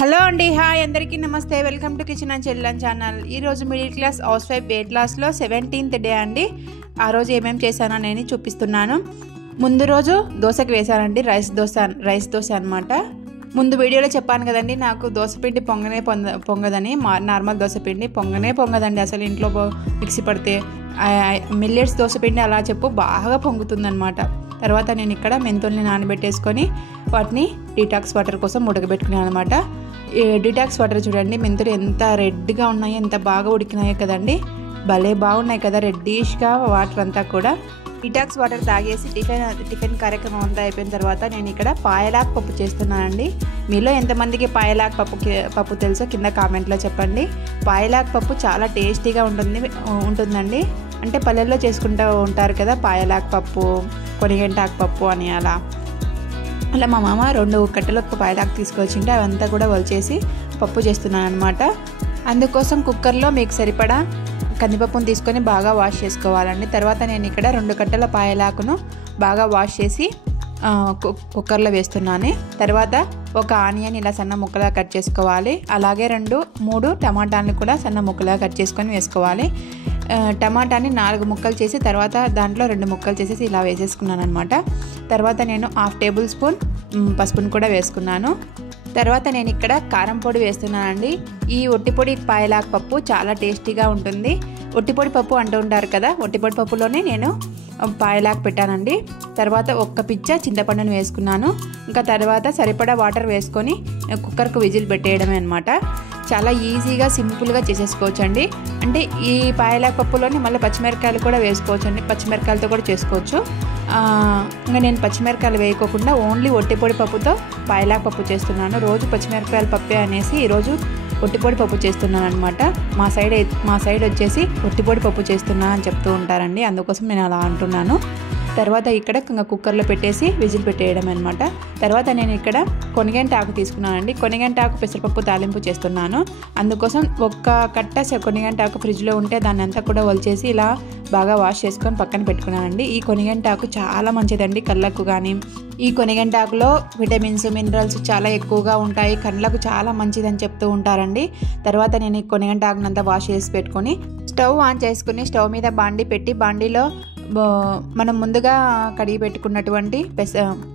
Hello అండి, hi అందరికీ నమస్తే. వెల్కమ్ టు కిచెన్ అండ్ చెల్లెన్ ఛానల్. ఈరోజు middle class housewife weight లాస్లో 17th డే అండి. ఆ రోజు ఏమేమి చేశానో నేను చూపిస్తున్నాను. ముందు రోజు దోశకి వేశానండి, రైస్ దోశ అనమాట. ముందు వీడియోలో చెప్పాను కదండి, నాకు దోశపిండి పొంగదని. నార్మల్ దోశపిండి పొంగదండి అసలు. ఇంట్లో మిక్సీ పడితే మిల్లెట్స్ దోశపిండి అలా బాగా పొంగుతుందనమాట. తర్వాత నేను ఇక్కడ మెంతుల్ని నానబెట్టేసుకొని వాటిని డీటాక్స్ వాటర్ కోసం ఉడకబెట్టుకున్నాను అనమాట. డీటాక్స్ వాటర్ చూడండి, మెంతులు ఎంత రెడ్గా ఉన్నాయో, ఎంత బాగా ఉడికినాయో కదండి. భలే బాగున్నాయి కదా రెడ్డిష్గా వాటర్ అంతా కూడా. డీటాక్స్ వాటర్ తాగేసి టిఫిన్ కార్యక్రమం అంతా అయిపోయిన తర్వాత నేను ఇక్కడ పాయలాక్ పప్పు చేస్తున్నానండి. మీలో ఎంతమందికి పాయలాక్ పప్పు తెలుసో కింద కామెంట్లో చెప్పండి. పాయలాక్ పప్పు చాలా టేస్టీగా ఉంటుందండి. అంటే పల్లెల్లో చేసుకుంటూ ఉంటారు కదా పాయలాక్ పప్పు, కొనిగంటాకు పప్పు అని. అలా మా మామ 2 కట్టెలు పాయలాకు తీసుకొచ్చింటే అవంతా కూడా వలిచేసి పప్పు చేస్తున్నాను అనమాట. అందుకోసం కుక్కర్లో మీకు సరిపడా కందిపప్పును తీసుకొని బాగా వాష్ చేసుకోవాలండి. తర్వాత నేను ఇక్కడ 2 కట్టెల పాయలాకును బాగా వాష్ చేసి కుక్కర్లో వేస్తున్నాను. తర్వాత ఒక ఆనియన్ ఇలా సన్న ముక్కలా కట్ చేసుకోవాలి. అలాగే 2-3 టమాటాలను కూడా సన్న ముక్కలా కట్ చేసుకొని వేసుకోవాలి. టమాటాని 4 ముక్కలు చేసి తర్వాత దాంట్లో 2 ముక్కలు చేసేసి ఇలా వేసేసుకున్నాను అనమాట. తర్వాత నేను 1/2 టేబుల్ స్పూన్ పసుపును కూడా వేసుకున్నాను. తర్వాత నేను ఇక్కడ కారం పొడి వేస్తున్నానండి. ఈ ఒట్టిపొడి పాయలాక్ పప్పు చాలా టేస్టీగా ఉంటుంది. ఒట్టిపొడి పప్పు అంటూ ఉంటారు కదా, ఒట్టిపొడి పప్పులోనే నేను పాయలాక్ పెట్టానండి. తర్వాత 1 పిచ్చ చింతపండును వేసుకున్నాను. ఇంకా తర్వాత సరిపడా వాటర్ వేసుకొని కుక్కర్కు విజిల్ పెట్టేయడమే అనమాట. చాలా ఈజీగా సింపుల్గా చేసేసుకోవచ్చండి. అంటే ఈ పాయలాక్ పప్పులోనే మళ్ళీ పచ్చిమిరకాయలు కూడా వేసుకోవచ్చండి, పచ్చిమిరకాయలతో కూడా చేసుకోవచ్చు. ఇంకా నేను పచ్చిమిరకాయలు వేయకోకుండా ఓన్లీ ఒట్టిపొడి పప్పుతో పాయలాక్ పప్పు చేస్తున్నాను. రోజు పచ్చిమిరకాయల పప్పే అనేసి ఈరోజు ఒట్టిపొడి పప్పు చేస్తున్నాను అనమాట. మా సైడ్ వచ్చేసి ఒట్టిపొడి పప్పు చేస్తున్నా అని చెప్తూ ఉంటారండి, అందుకోసం నేను అలా అంటున్నాను. తర్వాత ఇక్కడ కుక్కర్లో పెట్టేసి విజిల్ పెట్టేయడం అనమాట. తర్వాత నేను ఇక్కడ కొనిగంటాకు తీసుకున్నానండి. కొనిగంటాకు పెసరపప్పు తాలింపు చేస్తున్నాను. అందుకోసం 1 కట్ట కొనిగంటాకు ఫ్రిడ్జ్లో ఉంటే దాన్ని అంతా కూడా వలిచేసి ఇలా బాగా వాష్ చేసుకొని పక్కన పెట్టుకున్నానండి. ఈ కొనిగంటాకు చాలా మంచిదండి కళ్ళకు కానీ. ఈ కొనిగంటాకులో విటమిన్స్, మినరల్స్ చాలా ఎక్కువగా ఉంటాయి, కళ్ళకు చాలా మంచిదని చెప్తూ ఉంటారండి. తర్వాత నేను ఈ కొనిగంటాకునంతా వాష్ చేసి పెట్టుకొని స్టవ్ ఆన్ చేసుకుని స్టవ్ మీద బాండీ పెట్టి బాండీలో మనం ముందుగా కడిగి పెట్టుకున్నటువంటి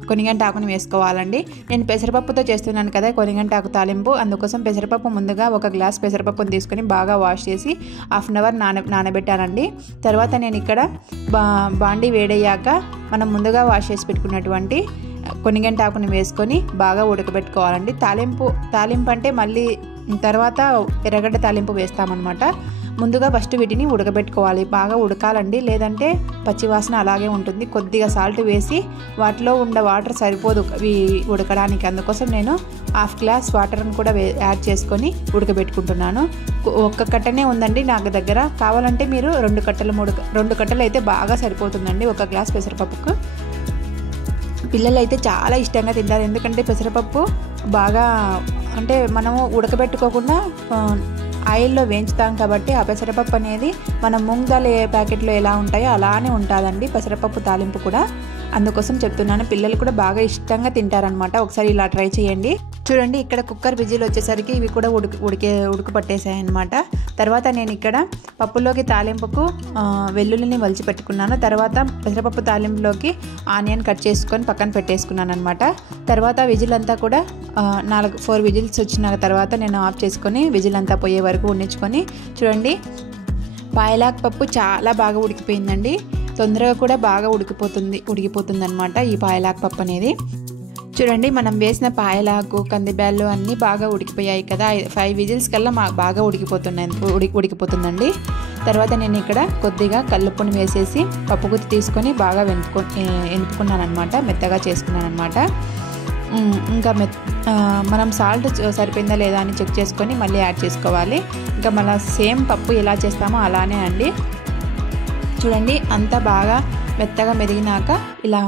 కొనిగంటాకుని వేసుకోవాలండి. నేను పెసరపప్పుతో చేస్తున్నాను కదా కొనిగంటాకు తాలింపు, అందుకోసం పెసరపప్పు ముందుగా 1 గ్లాస్ పెసరపప్పుని తీసుకొని బాగా వాష్ చేసి 1/2 అవర్ నానబెట్టానండి. తర్వాత నేను ఇక్కడ బాండీ వేడయ్యాక మనం ముందుగా వాష్ చేసి పెట్టుకున్నటువంటి కొనిగంటాకుని వేసుకొని బాగా ఉడకబెట్టుకోవాలండి. తాలింపు అంటే మళ్ళీ తర్వాత ఎర్రగడ్డ తాలింపు వేస్తామన్నమాట. ముందుగా ఫస్ట్ వీటిని ఉడకబెట్టుకోవాలి, బాగా ఉడకాలండి, లేదంటే పచ్చివాసన అలాగే ఉంటుంది. కొద్దిగా సాల్ట్ వేసి వాటిలో ఉన్న వాటర్ సరిపోదు ఉడకడానికి, అందుకోసం నేను 1/2 గ్లాస్ వాటర్ని కూడా యాడ్ చేసుకొని ఉడకబెట్టుకుంటున్నాను. 1 కట్టనే ఉందండి నాకు దగ్గర, కావాలంటే మీరు 2 కట్టలు అయితే బాగా సరిపోతుందండి 1 గ్లాస్ పెసరపప్పుకు. పిల్లలు అయితే చాలా ఇష్టంగా తింటారు, ఎందుకంటే పెసరపప్పు బాగా అంటే మనము ఉడకబెట్టుకోకుండా ఆయిల్లో వేయించుతాం కాబట్టి ఆ పెసరపప్పు అనేది మన మూంగ్ దాల్ ప్యాకెట్లో ఎలా ఉంటాయో అలానే ఉంటుందండి పెసరపప్పు తాలింపు కూడా. అందుకోసం చెప్తున్నాను, పిల్లలు కూడా బాగా ఇష్టంగా తింటారనమాట. ఒకసారి ఇలా ట్రై చేయండి. చూడండి ఇక్కడ కుక్కర్ విజిల్ వచ్చేసరికి ఇవి కూడా ఉడుకు పట్టేసాయి అనమాట. తర్వాత నేను ఇక్కడ పప్పులోకి తాలింపుకు వెల్లుల్లిని వలిచి పెట్టుకున్నాను. తర్వాత పెసరపప్పు తాలింపులోకి ఆనియన్ కట్ చేసుకొని పక్కన పెట్టేసుకున్నాను అనమాట. తర్వాత విజిల్ అంతా కూడా 4 విజిల్స్ వచ్చిన తర్వాత నేను ఆఫ్ చేసుకొని విజిల్ అంతా పోయే వరకు ఉండించుకొని, చూడండి పాయలాక్ పప్పు చాలా బాగా ఉడికిపోయిందండి. తొందరగా కూడా బాగా ఉడికిపోతుంది అనమాట ఈ పాయలాక్ పప్పు అనేది. చూడండి మనం వేసిన పాయలాకు, కందిబ్యాళ్ళు అన్నీ బాగా ఉడికిపోయాయి కదా. 5 విజిల్స్ కల్లా బాగా ఉడికిపోతుందండి. తర్వాత నేను ఇక్కడ కొద్దిగా కల్లుప్పుని వేసేసి పప్పు గుత్తి తీసుకొని బాగా ఎనుపుకున్నాను అనమాట, మెత్తగా చేసుకున్నాను అనమాట. ఇంకా మనం సాల్ట్ సరిపోయిందా లేదా అని చెక్ చేసుకొని మళ్ళీ యాడ్ చేసుకోవాలి. ఇంకా మళ్ళీ సేమ్ పప్పు ఎలా చేస్తామో అలానే అండి. చూడండి అంతా బాగా మెత్తగా మెదిగినాక ఇలా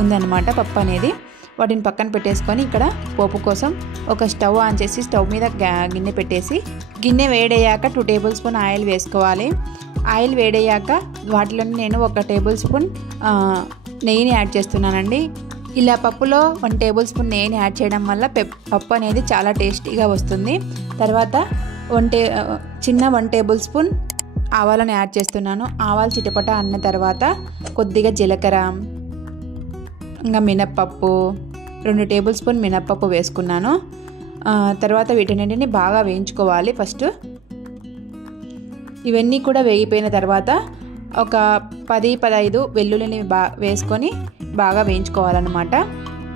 ఉందన్నమాట పప్పు అనేది. వాటిని పక్కన పెట్టేసుకొని ఇక్కడ పోపు కోసం ఒక స్టవ్ ఆన్ చేసి స్టవ్ మీద గిన్నె పెట్టేసి గిన్నె వేడయ్యాక 2 టేబుల్ స్పూన్ ఆయిల్ వేసుకోవాలి. ఆయిల్ వేడయ్యాక వాటిలో నేను 1 టేబుల్ స్పూన్ నెయ్యిని యాడ్ చేస్తున్నానండి. ఇలా పప్పులో 1 టేబుల్ స్పూన్ నెయ్యిని యాడ్ చేయడం వల్ల పప్పు అనేది చాలా టేస్టీగా వస్తుంది. తర్వాత చిన్న 1 టేబుల్ స్పూన్ ఆవాలను యాడ్ చేస్తున్నాను. ఆవాలు చిటపట అన్న తర్వాత కొద్దిగా జీలకర్ర, ఇంకా మినప్పప్పు 2 టేబుల్ స్పూన్ మినప్పప్పు వేసుకున్నాను. తర్వాత వీటన్నింటిని బాగా వేయించుకోవాలి. ఫస్ట్ ఇవన్నీ కూడా వేగిపోయిన తర్వాత ఒక 10-15 వెల్లుల్లిని వేసుకొని బాగా వేయించుకోవాలన్నమాట.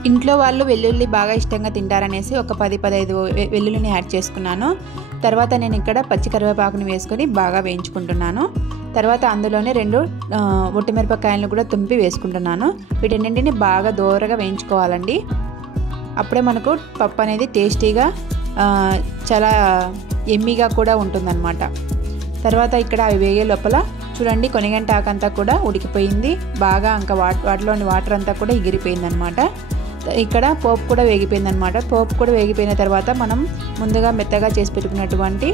ఇంట్లో వాళ్ళు వెల్లుల్లి బాగా ఇష్టంగా తింటారనేసి ఒక 10-15 వెల్లుల్లిని యాడ్ చేసుకున్నాను. తర్వాత నేను ఇక్కడ పచ్చి కరివేపాకుని వేసుకొని బాగా వేయించుకుంటున్నాను. తర్వాత అందులోనే 2 ఒట్టిమిరపకాయలను కూడా తుంపి వేసుకుంటున్నాను. వీటన్నింటిని బాగా దోరగా వేయించుకోవాలండి. అప్పుడే మనకు పప్పు అనేది టేస్టీగా చాలా ఎమ్మీగా కూడా ఉంటుందన్నమాట. తర్వాత ఇక్కడ అవి వేగే లోపల చూడండి కొనిగంట ఆకంతా కూడా ఉడికిపోయింది. బాగా ఇంకా వాటిలోని వాటర్ అంతా కూడా ఎగిరిపోయింది అనమాట. ఇక్కడ పోపు కూడా వేగిపోయిందనమాట. పోపు కూడా వేగిపోయిన తర్వాత మనం ముందుగా మెత్తగా చేసి పెట్టుకున్నటువంటి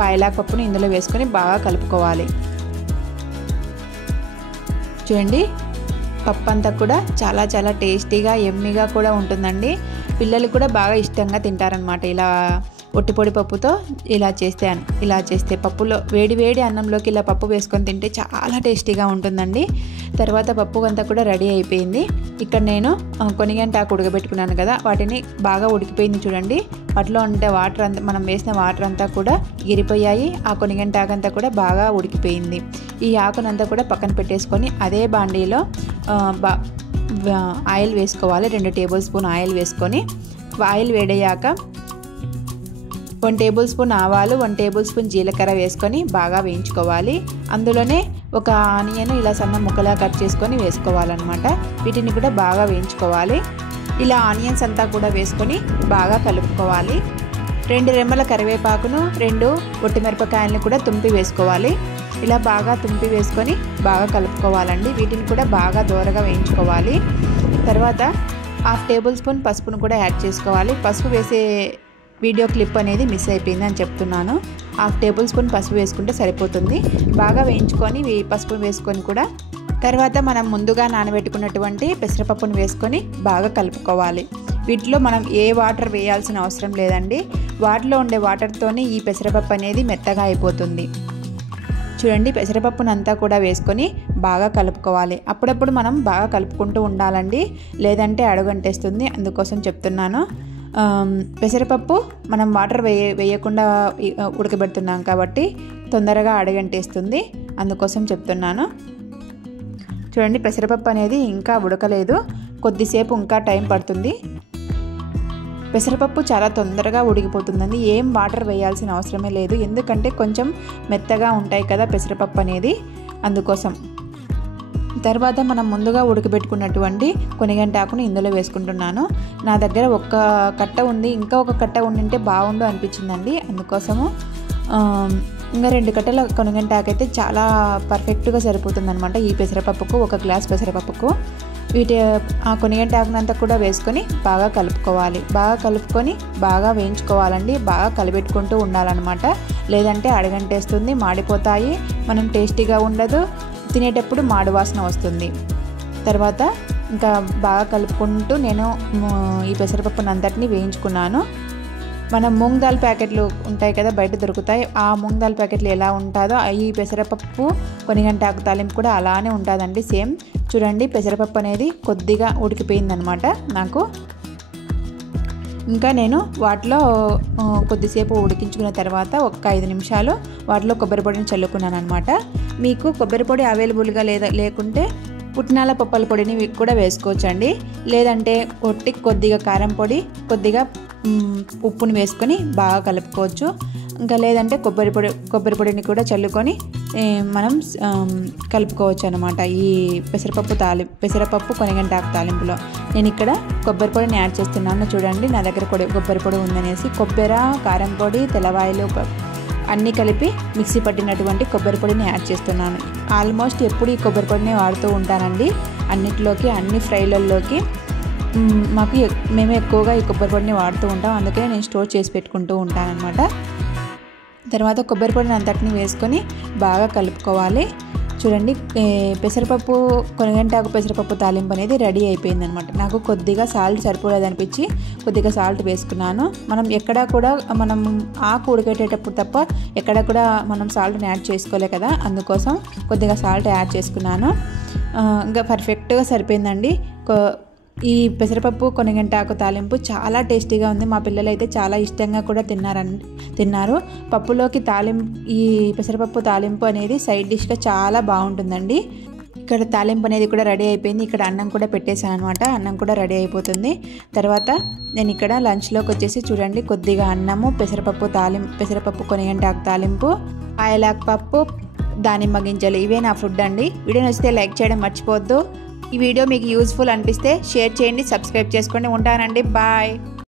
పాయలాకు పప్పుని ఇందులో వేసుకొని బాగా కలుపుకోవాలి. చూడండి పప్పు అంతా కూడా చాలా చాలా టేస్టీగా ఎమ్మీగా కూడా ఉంటుందండి. పిల్లలు కూడా బాగా ఇష్టంగా తింటారనమాట. ఇలా ఒట్టిపొడి పప్పుతో ఇలా చేస్తే పప్పులో వేడి అన్నంలోకి ఇలా పప్పు వేసుకొని తింటే చాలా టేస్టీగా ఉంటుందండి. తర్వాత పప్పు అంతా కూడా రెడీ అయిపోయింది. ఇక్కడ నేను కొనిగంట ఆకు ఉడకబెట్టుకున్నాను కదా, వాటిని బాగా ఉడికిపోయింది చూడండి. వాటిలో ఉంటే వాటర్ అంతా మనం వేసిన వాటర్ అంతా కూడా ఎగిరిపోయాయి. ఆ కొనిగంట ఆకు అంతా కూడా బాగా ఉడికిపోయింది. ఈ ఆకునంతా కూడా పక్కన పెట్టేసుకొని అదే బాండీలో ఆయిల్ వేసుకోవాలి. 2 టేబుల్ స్పూన్ ఆయిల్ వేసుకొని ఆయిల్ వేడయ్యాక 1 టేబుల్ స్పూన్ ఆవాలు, 1 టేబుల్ స్పూన్ జీలకర్ర వేసుకొని బాగా వేయించుకోవాలి. అందులోనే ఒక ఆనియన్ ఇలా సన్న ముక్కలా కట్ చేసుకొని వేసుకోవాలన్నమాట. వీటిని కూడా బాగా వేయించుకోవాలి. ఇలా ఆనియన్స్ అంతా కూడా వేసుకొని బాగా కలుపుకోవాలి. 2 రెమ్మల కరివేపాకును, 2 ఒట్టిమిరపకాయలను కూడా తుంపి వేసుకోవాలి. ఇలా బాగా తుంపి వేసుకొని బాగా కలుపుకోవాలండి. వీటిని కూడా బాగా దోరగా వేయించుకోవాలి. తర్వాత 1/2 టేబుల్ స్పూన్ పసుపును కూడా యాడ్ చేసుకోవాలి. పసుపు వేసే వీడియో క్లిప్ అనేది మిస్ అయిపోయింది అని చెప్తున్నాను. 1/2 టేబుల్ స్పూన్ పసుపు వేసుకుంటే సరిపోతుంది. బాగా వేయించుకొని పసుపు వేసుకొని కూడా తర్వాత మనం ముందుగా నానబెట్టుకున్నటువంటి పెసరపప్పును వేసుకొని బాగా కలుపుకోవాలి. వీటిలో మనం ఏ వాటర్ వేయాల్సిన అవసరం లేదండి. వాటిలో ఉండే వాటర్తోనే ఈ పెసరపప్పు అనేది మెత్తగా అయిపోతుంది. చూడండి పెసరపప్పునంతా కూడా వేసుకొని బాగా కలుపుకోవాలి. అప్పుడప్పుడు మనం బాగా కలుపుకుంటూ ఉండాలండి, లేదంటే అడుగంటేస్తుంది. అందుకోసం చెప్తున్నాను. పెసరపప్పు మనం వాటర్ వేయకుండా ఉడకబెడుతున్నాం కాబట్టి తొందరగా అడుగంటేస్తుంది. అందుకోసం చెప్తున్నాను. చూడండి పెసరపప్పు అనేది ఇంకా ఉడకలేదు, కొద్దిసేపు ఇంకా టైం పడుతుంది. పెసరపప్పు చాలా తొందరగా ఉడికిపోతుందండి. ఏం వాటర్ వేయాల్సిన అవసరమే లేదు, ఎందుకంటే కొంచెం మెత్తగా ఉంటాయి కదా పెసరపప్పు అనేది, అందుకోసం. తర్వాత మనం ముందుగా ఉడకబెట్టుకున్నటువంటి కొనిగంట ఆకును ఇందులో వేసుకుంటున్నాను. నా దగ్గర 1 కట్ట ఉంది, ఇంకా 1 కట్ట ఉండింటే బాగుండు అనిపించిందండి. అందుకోసము ఇంకా 2 కట్టల కొనిగంట ఆకు అయితే చాలా పర్ఫెక్ట్గా సరిపోతుందన్నమాట ఈ పెసరపప్పుకు, 1 గ్లాస్ పెసరపప్పుకు. ఆ కొనిగంట ఆకునంతా కూడా వేసుకొని బాగా కలుపుకోవాలి. బాగా కలుపుకొని బాగా వేయించుకోవాలండి. బాగా కలిపెట్టుకుంటూ ఉండాలన్నమాట, లేదంటే అడగంటేస్తుంది, మాడిపోతాయి, మనం టేస్టీగా ఉండదు, తినేటప్పుడు మాడు వాసన వస్తుంది. తర్వాత ఇంకా బాగా కలుపుకుంటూ నేను ఈ పెసరపప్పును అంతటిని వేయించుకున్నాను. మనం మూంగ్ దాల్ ప్యాకెట్లు ఉంటాయి కదా, బయట దొరుకుతాయి. ఆ మూంగ్ దాల్ ప్యాకెట్లు ఎలా ఉంటుందో ఈ పెసరపప్పు కొనిగంట ఆకు తాలింపు కూడా అలానే ఉంటుందండి, సేమ్. చూడండి పెసరపప్పు అనేది కొద్దిగా ఉడికిపోయిందనమాట నాకు. ఇంకా నేను వాటిలో కొద్దిసేపు ఉడికించుకున్న తర్వాత 5 నిమిషాలు వాటిలో కొబ్బరి పొడిని చల్లుకున్నాను అనమాట. మీకు కొబ్బరి పొడి అవైలబుల్గా లేకుంటే పుట్నాల పప్పుల పొడిని కూడా వేసుకోవచ్చండి, లేదంటే కొద్దిగా కారం పొడి, కొద్దిగా ఉప్పుని వేసుకొని బాగా కలుపుకోవచ్చు. ఇంకా లేదంటే కొబ్బరి పొడిని కూడా చల్లుకొని మనం కలుపుకోవచ్చు అనమాట. ఈ పెసరపప్పు కొనిగంట ఆకు తాలింపులో నేను ఇక్కడ కొబ్బరి పొడిని యాడ్ చేస్తున్నాను. చూడండి నా దగ్గర కొబ్బరి పొడి ఉందనేసి కొబ్బరి, కారం పొడి, తెల్లవాయలు అన్నీ కలిపి మిక్సీ పట్టినటువంటి కొబ్బరి పొడిని యాడ్ చేస్తున్నాను. ఆల్మోస్ట్ ఎప్పుడు ఈ కొబ్బరి పొడిని వాడుతూ ఉంటానండి అన్నిటిలోకి, అన్ని ఫ్రైలలోకి. మేము ఎక్కువగా ఈ కొబ్బరి పొడిని వాడుతూ ఉంటాం, అందుకనే నేను స్టోర్ చేసి పెట్టుకుంటూ ఉంటానన్నమాట. తర్వాత కొబ్బరి పొడిని అంతటిని వేసుకొని బాగా కలుపుకోవాలి. చూడండి పెసరపప్పు కొనగంటాకు పెసరపప్పు తాలింపు అనేది రెడీ అయిపోయింది అనమాట. నాకు కొద్దిగా సాల్ట్ సరిపోలేదనిపించి కొద్దిగా సాల్ట్ వేసుకున్నాను. మనం ఎక్కడా కూడా మనం ఆకు ఉడకేటప్పుడు తప్ప ఎక్కడ కూడా మనం సాల్ట్ని యాడ్ చేసుకోలే కదా, అందుకోసం కొద్దిగా సాల్ట్ యాడ్ చేసుకున్నాను. ఇంకా పర్ఫెక్ట్గా సరిపోయిందండి. ఈ పెసరపప్పు కొనగంటాకు తాలింపు చాలా టేస్టీగా ఉంది. మా పిల్లలు అయితే చాలా ఇష్టంగా కూడా తిన్నారు. పప్పులోకి ఈ పెసరపప్పు తాలింపు అనేది సైడ్ డిష్గా చాలా బాగుంటుందండి. ఇక్కడ తాలింపు అనేది కూడా రెడీ అయిపోయింది. ఇక్కడ అన్నం కూడా పెట్టేశాను అనమాట. అన్నం కూడా రెడీ అయిపోతుంది. తర్వాత నేను ఇక్కడ లంచ్లోకి వచ్చేసి చూడండి కొద్దిగా అన్నము, పెసరపప్పు కొనగంటాకు తాలింపు, పాయలాకు పప్పు, దానిమ్మ గింజలు, ఇవే నా ఫుడ్ అండి. వీడియో నచ్చితే లైక్ చేయడం మర్చిపోవద్దు. ఈ వీడియో మీకు యూజ్ఫుల్ అనిపిస్తే షేర్ చేయండి, సబ్స్క్రైబ్ చేసుకోండి. ఉంటానండి, బాయ్.